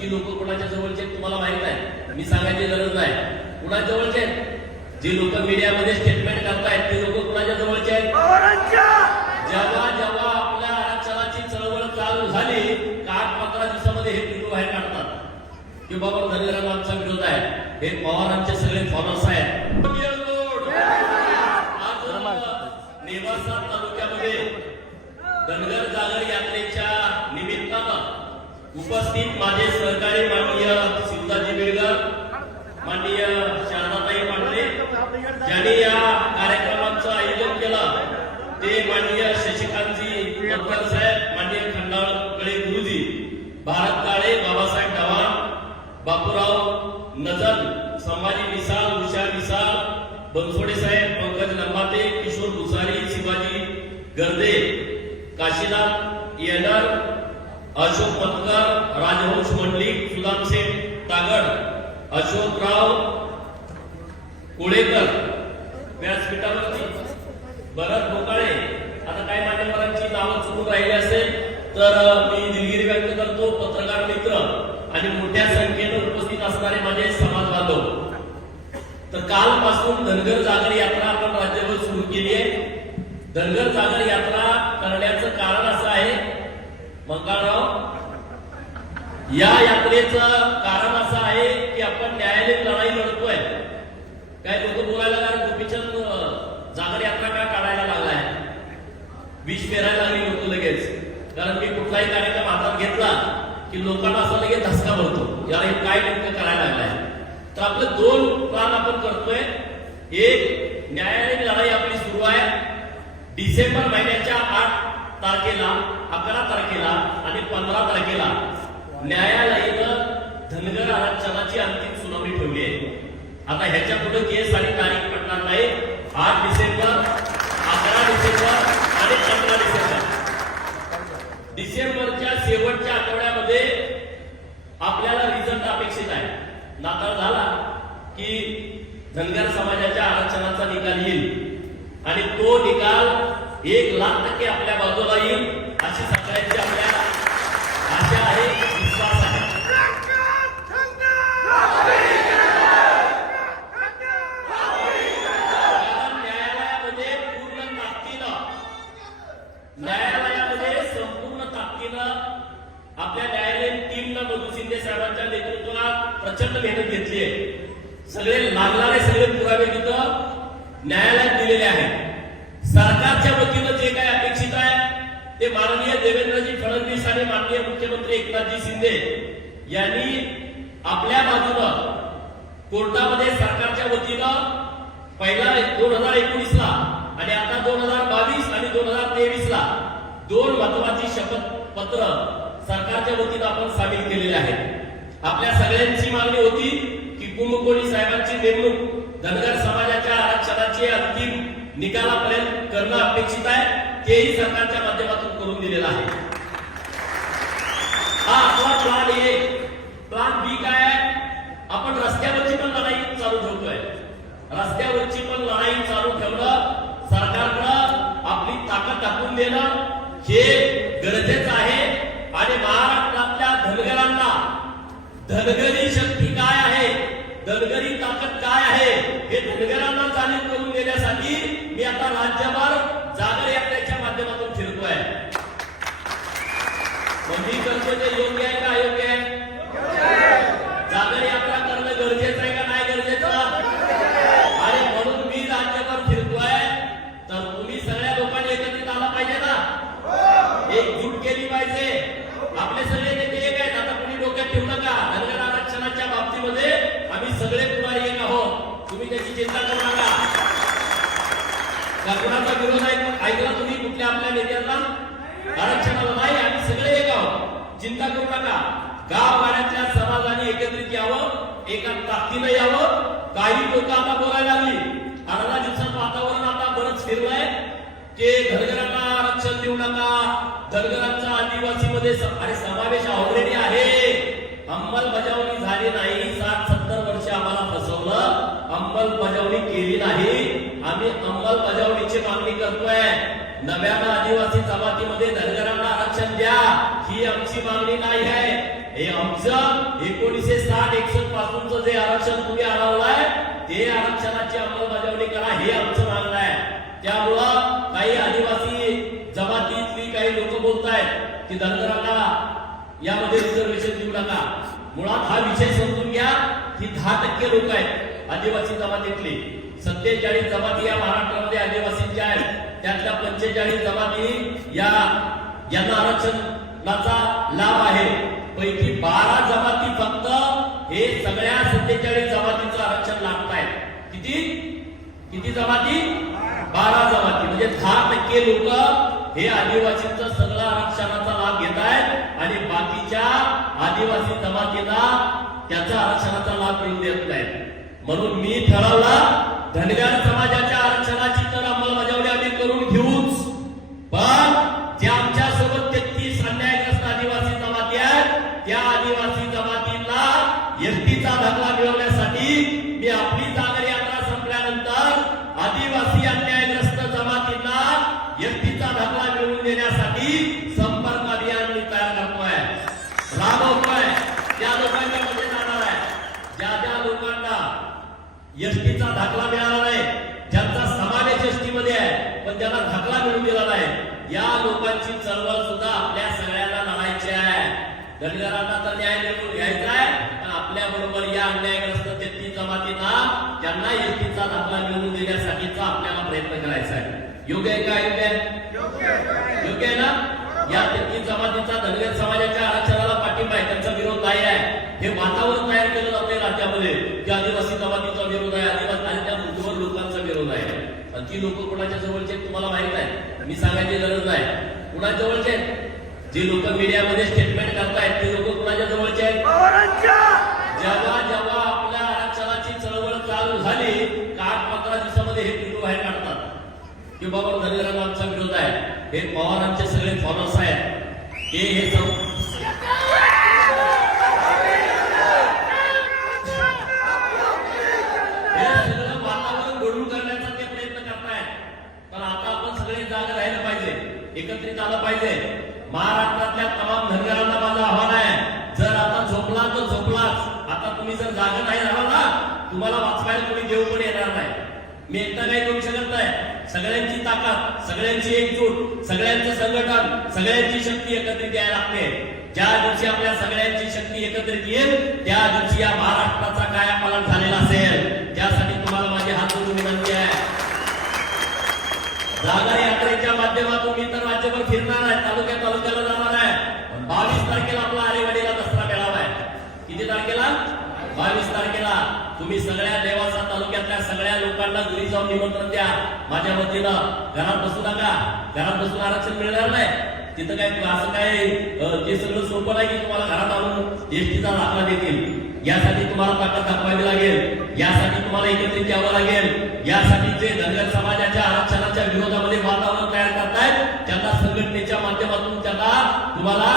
ती लोक कोणाच्या जवळचे तुम्हाला माहीत आहे. मी सांगायची गरज नाही. कुणाच्या जवळचे आहेत? जे लोक मीडियामध्ये स्टेटमेंट करतायत ते लोक कुणाच्या जवळचे आहेत? जेव्हा जेव्हा आपल्या आरक्षणाची चळवळ चालू झाली आठ पंधरा दिवसामध्ये हे व्हिडिओ बाहेर काढतात? की बाबा धनगरांना आमचा विरोध आहे. हे पवारांचे सगळे फॉलोअर्स आहेत. आज नेवासा तालुक्यामध्ये धनगर जागर यात्रेच्या निमित्तानं उपस्थित माझे सहकारी माननीय सीताजी बेळकर माननीय शारदाताई मांडले ज्यांनी या कार्यक्रमाचं आयोजन केलं ते माननीय शशिकांतजी पटकर साहेब माननीय खंडाळकडे गुरुजी भारत काळे बाबासाहेब चव्हाण बापूराव नजर संभाजी विसाल उषा विसाल बनसोडे साहेब पंकज लंबाते किशोर भुसारी शिवाजी गर्दे काशीनाथ येणार अशोक पतकर राजहंस मंडलिक सुदाम तागड अशोकराव कुळेकर. व्यासपीठावरती भरत भोकाळे. आता काही मान्यवरांची नावं चुकून राहिली असेल तर मी दिलगिरी व्यक्त करतो पत्रकार मित्र आणि मोठ्या संख्येनं उपस्थित असणारे माझे समाज बांधव. तर कालपासून धनगर जागर यात्रा आपण राज्यभर सुरू केली आहे. धनगर जागर यात्रा करण्याचं कारण असं आहे मंगळराव या यात्रेचं कारण असं आहे की आपण न्यायालयीन लढाई लढतोय. काय लोक बोलायला लागले? गोपीचंद जागर यात्रा का काढायला लागलाय? विष पेरायला लागली लोक लगेच. कारण मी कुठलाही कार्यक्रम हातात घेतला की लोकांना असं लगेच धसका भरतो याला काय नेमकं करायला लागलाय? तर आपलं दोन प्लान आपण करतोय. एक न्यायालयीन लढाई आपली सुरू आहे. डिसेंबर महिन्याच्या आठ तारखेला अकरा तारखेला आणि पंधरा तारखेला न्यायालयानं धनगर आरक्षणाची अंतिम सुनावणी ठेवली आहे. आता ह्याच्या पुढे केस आणि तारीख पडणार नाही. आठ डिसेंबर अकरा डिसेंबर आणि पंधरा डिसेंबर. डिसेंबरच्या शेवटच्या आठवड्यामध्ये आपल्याला रिझल्ट अपेक्षित आहे. नाताळ झाला की धनगर समाजाच्या आरक्षणाचा निकाल येईल. आणि तो निकाल एक लाख टक्के आपल्या बाजूला येईल अशी सगळ्यांची आपल्याला आशा आहे विश्वास आहे. न्यायालयामध्ये पूर्ण ताकदीनं न्यायालयामध्ये संपूर्ण ताकदीनं आपल्या न्यायालयीन टीमनं मधु शिंदे साहेबांच्या नेतृत्वात प्रचंड मेहनत घेतली आहे. सगळे लागणारे सगळे पुरावे तिथं न्यायालयात दिलेले आहेत. सरकारच्या वतीनं जे काय अपेक्षित आहे ते माननीय देवेंद्रजी फडणवीस आणि माननीय मुख्यमंत्री एकनाथजी शिंदे यांनी आपल्या बाजूनं कोर्टामध्ये सरकारच्या वतीनं पहिला दोन हजार एकोणीस ला आणि आता दोन हजार बावीस आणि दोन हजार तेवीस ला दोन महत्वाची शपथ पत्र सरकारच्या वतीनं आपण सामील केलेले आहेत. आपल्या सगळ्यांची मागणी होती की कुंभकोणी साहेबांची नेमणूक धनगर समाजाच्या आरक्षणाची अंतिम निकालापर्यंत करणं अपेक्षित आहे तेही सरकारच्या माध्यमातून करून दिलेलं आहे. हा आपला प्लान ए प्लान बी काय आहे? आपण रस्त्यावरची पण लढाई चालू ठेवतोय. रस्त्यावरची पण लढाई चालू ठेवणं सरकारनं आपली ताकद टाकून देणं हे गरजेचं आहे. आणि महाराष्ट्रातल्या धनगरांना धनगरी शक्ती काय आहे? धनगरी ताकद काय आहे? हे धनगरांना जाणीव करून देण्यासाठी मी आता राज्यभर जागर यात्रेच्या माध्यमातून फिरतोय. मग मी करतो योग्य आहे का अयोग्य आहे जागर यात्रा करणं गरजेचं आहे का नाही गरजेचं आणि म्हणून मी राज्यभर फिरतोय तर तुम्ही सगळ्या लोकांनी एकत्रित आला पाहिजे ना एकजूट केली पाहिजे आपले सगळे नेते एक आहेत आता कुणी डोक्यात ठेवू नका धनगर आरक्षणाच्या बाबतीमध्ये आम्ही सगळे कुमारी एक आहोत तुम्ही त्याची चिंता करू नका का कुणाचा विरोध ऐक- ऐकला तुम्ही कुठल्या आपल्या नेत्यांना आरक्षणाला नाही आम्ही सगळे एक आहोत चिंता करू नका गाव समाजाने एकत्रित यावं एका ताकदीनं यावं. काही लोक आता बोलायला लागली. अर्धा दिवसात वातावरण आता बरंच फिरलंय. की धनगरांना आरक्षण देऊ नका. धनगरांचा आदिवासी मध्ये अरे समावेश ऑलरेडी आहे. अंमलबजावणी झाली नाही. सात सत्तर वर्ष आम्हाला फसवलं. अंमलबजावणी केली नाही. आम्ही अंमलबजावणीची मागणी करतोय. नव्यानं आदिवासी जमातीमध्ये धनगरांना आरक्षण द्या. ही आमची मागणी नाही आहे. हे आमचं एकोणीसशे साठ एकसष्ट पासूनच जे आरक्षण तुम्ही आणवलंय ते आरक्षणाची अंमलबजावणी करा हे आमचं मागणं आहे. त्यामुळं काही आदिवासी जमातीतली काही लोक बोलतायत की धनगरांना यामध्ये रिझर्वेशन देऊ नका. मुळात हा विषय समजून घ्या ही दहा टक्के लोक आहेत आदिवासी जमातीतली. सत्तेचाळीस जमाती या महाराष्ट्रामध्ये आदिवासींच्या आहेत. त्यातल्या पंचेचाळीस जमाती या यांना त्याचा लाभ आहे. पैकी बारा जमाती फक्त हे सगळ्या सत्तेचाळीस जमातीचं आरक्षण लागत आहे किती? किती जमाती? बारा जमाती. म्हणजे दहा टक्के लोक हे आदिवासींचं सगळं आरक्षणाचा लाभ घेत आहेत आणि बाकीच्या आदिवासी जमातीला त्याचा आरक्षणाचा लाभ मिळू देत नाहीत. म्हणून मी ठरवला धनगर समाजाच्या आदिवासी जमातीला एसटीचा दाखला मिळवण्यासाठी मी आपली जागर यात्रा संपल्यानंतर आदिवासी अन्यायग्रस्त जमातींना एसटीचा दाखला मिळवून देण्यासाठी संपर्क अभियान मी तयार करतोय. राबवतोय. त्या लोकांच्या मध्ये जाणार आहे ज्या ज्या लोकांना एसटीचा दाखला मिळाला नाही ज्यांचा समावेश एसटी मध्ये आहे पण त्यांना दाखला मिळून दिला नाही या लोकांची चळवळ सुद्धा आपल्या सगळ्यांना धनगरांना तर न्याय मिळवून घ्यायचा आहे. पण आपल्या बरोबर या अन्यायग्रस्त तेहतीस जमातींना त्यांना एसटीचा दाखला मिळवून देण्यासाठीचा आपल्याला प्रयत्न करायचा आहे. योग्य आहे का योग्य योग्य आहे. ना? या तेहतीस जमातीचा धनगर समाजाच्या आरक्षणाला पाठिंबा आहे त्यांचा विरोध नाही आहे. हे वातावरण तयार केलं जाते राज्यामध्ये. की आदिवासी जमातीचा विरोध आहे आदिवासी आणि त्या लोकांचा विरोध आहे. आणि ती लोक कोणाच्या जवळचे तुम्हाला माहीत आहे. मी सांगायची गरज नाही. कुणाच्या जवळचे आहेत? जे लोक मीडियामध्ये स्टेटमेंट करतायत ते लोक कुणाच्या जवळचे आहेत जेव्हा जेव्हा आपल्या आरक्षणाची चळवळ चालू झाली का आठ पंधरा दिवसामध्ये हे व्हिडिओ बाहेर काढतात. की बाबा धनगरांना आमचा विरोध आहे. हे पवारांचे सगळे फॉलोअर्स आहेत. हे हे सम- हे सगळं वातावरण घडून करण्याचा ते प्रयत्न करतायत पण आता आपण सगळे जाग राहिलं पाहिजे एकत्रित आलं पाहिजे महाराष्ट्रातल्या तमाम धनगरांना माझं आव्हान आहे जर आता झोपला तर झोपलाच आता तुम्ही जर जागा नाही राहा ना तुम्हाला वाचवायला कोणी देऊ पण येणार नाही मी एकटा काही करू शकत नाही. सगळ्यांची ताकद सगळ्यांची एकजूट सगळ्यांचं संघटन सगळ्यांची शक्ती एकत्रित यायला लागते. ज्या दिवशी आपल्या सगळ्यांची शक्ती एकत्रित येईल त्या दिवशी या महाराष्ट्राचा कायापालट झालेला असेल. त्यासाठी तुम्हाला माझी हात जोडून विनंती आहे. जागा यात्रेच्या माध्यमातून मी तर राज्यभर फिरणार आहे तालुक्या तालुक्याला जाणार आहे. पण बावीस तारखेला आपला आरेवाडीला दसरा मेळावा आहे. किती तारखेला? बावीस तारखेला. तुम्ही सगळ्या देवाचा तालुक्यातल्या सगळ्या लोकांना घरी जाऊन निमंत्रण द्या. माझ्या वतीनं घरात बसू नका. घरात बसून आरक्षण मिळणार नाही. तिथं काय असं काय ते सगळं सोपं नाही की तुम्हाला घरात आणून एसटीचा दाखला देतील. यासाठी तुम्हाला ताकद दाखवावी लागेल. यासाठी तुम्हाला एकत्रित यावं लागेल. यासाठी जे धनगर समाजाच्या आरक्षणाच्या विरोधामध्ये वातावरण तयार करतायत त्यांना संघटनेच्या माध्यमातून त्यांना तुम्हाला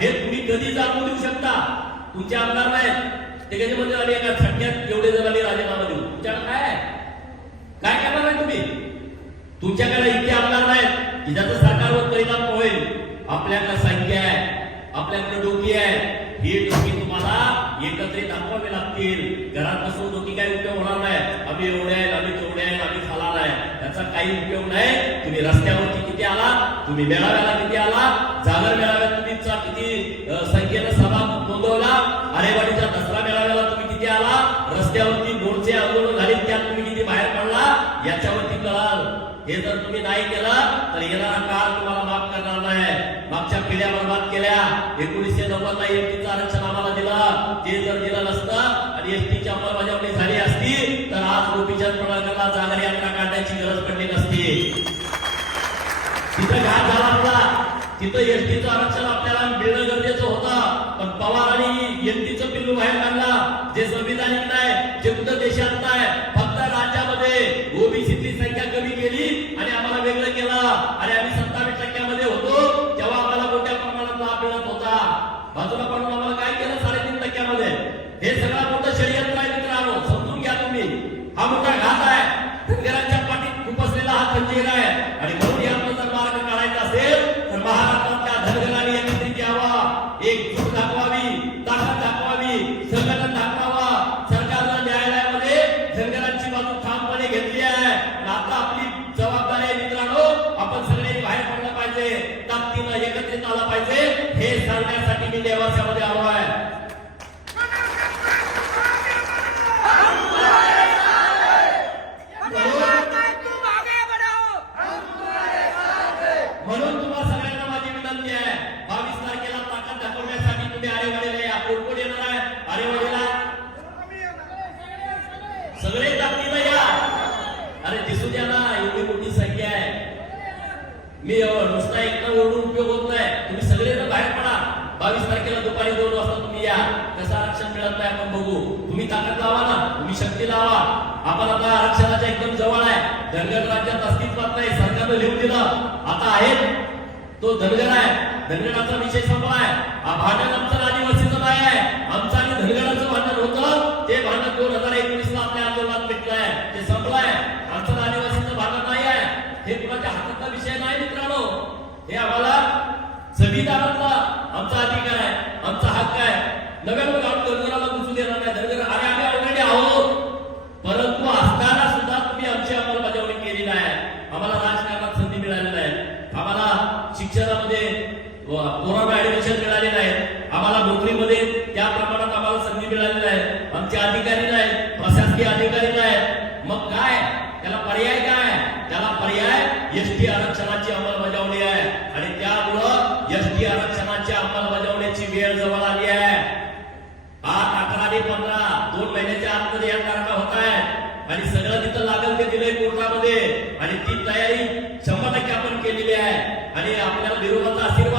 हे तुम्ही कधी जाणून देऊ शकता. तुमचे आमदार नाहीत. ते कधी म्हणजे आम्ही एका थटक्यात एवढे जण आले राजीनामा देऊ तुमच्याकडे काय आहे? काय करणार आहे तुम्ही? तुमच्याकडे इतके आमदार नाहीत. की ज्याचं सरकारवर परिणाम होईल. आपल्याकडे संख्या आहे. आपल्याकडे डोकी आहे. ही डोकी तुम्हाला एकत्रित दाखवावे लागतील. घरात बसून डोकी काही उपयोग होणार नाही. आम्ही एवढे आहेत आम्ही तेवढे आहेत आम्ही फलाल आहे. त्याचा काही उपयोग नाही. तुम्ही रस्त्यावरती किती आला? तुम्ही मेळाव्याला किती आला? जागर मेळाव्यात तुम्ही किती संख्येनं सभा नोंदवला? आरेवाडीच्या दसरा मेळाव्याला तुम्ही किती आला? रस्त्यावरती मोर्चे आंदोलन झाले त्यात तुम्ही किती बाहेर पडला? याच्यावरती कळाल. हे जर तुम्ही नाही केलं तर येणारा काळ तुम्हाला माफ करणार नाही. मागच्या पिढ्या बर्बाद केल्या. एकोणीसशे नव्वद ला एसटीचं आरक्षण आम्हाला दिलं. ते जर दिलं नसतं आणि एसटीची अंमलबजावणी झाली असती तर आज गोपीचंद पडळकरला जागर यात्रा काढण्याची गरज पडली नसती. तिथं घात तिथं एस तिथं एसटीचं आरक्षण आपल्याला मिळणं गरजेचं होतं. पण पवार आणि आहे आपण बघू. तुम्ही ताकद लावा ना. तुम्ही शक्ती लावा. आपण आता आरक्षणाच्या एकदम जवळ आहे. धनगर राज्यात अस्तित्वात नाही. सरकारनं लिहून दिलं. आता आहे. तो धनगर आहे. धनगडाचा विषय संपला आहे. भांडण आमचं आदिवासीचं नाही आहे. आमचं आणि धनगडाचं भांडण होतं. ते भांडण दोन हजार एकोणीस ला आपल्या आंदोलनात भेटलं आहे. ते संपलं आहे. आमचं आदिवासीचं भांडण नाही आहे. हे कुणाच्या हातातला विषय नाही मित्रांनो? हे आम्हाला संविधानातला आमचा अधिकार आहे. आमचा हक्क आहे. नव्याला काम करणाराला घुसू देणार नाही. धनगर आले तयारी शंभर टक्के आपण केलेली आहे. आणि आपल्याला विरोधाचा आशीर्वाद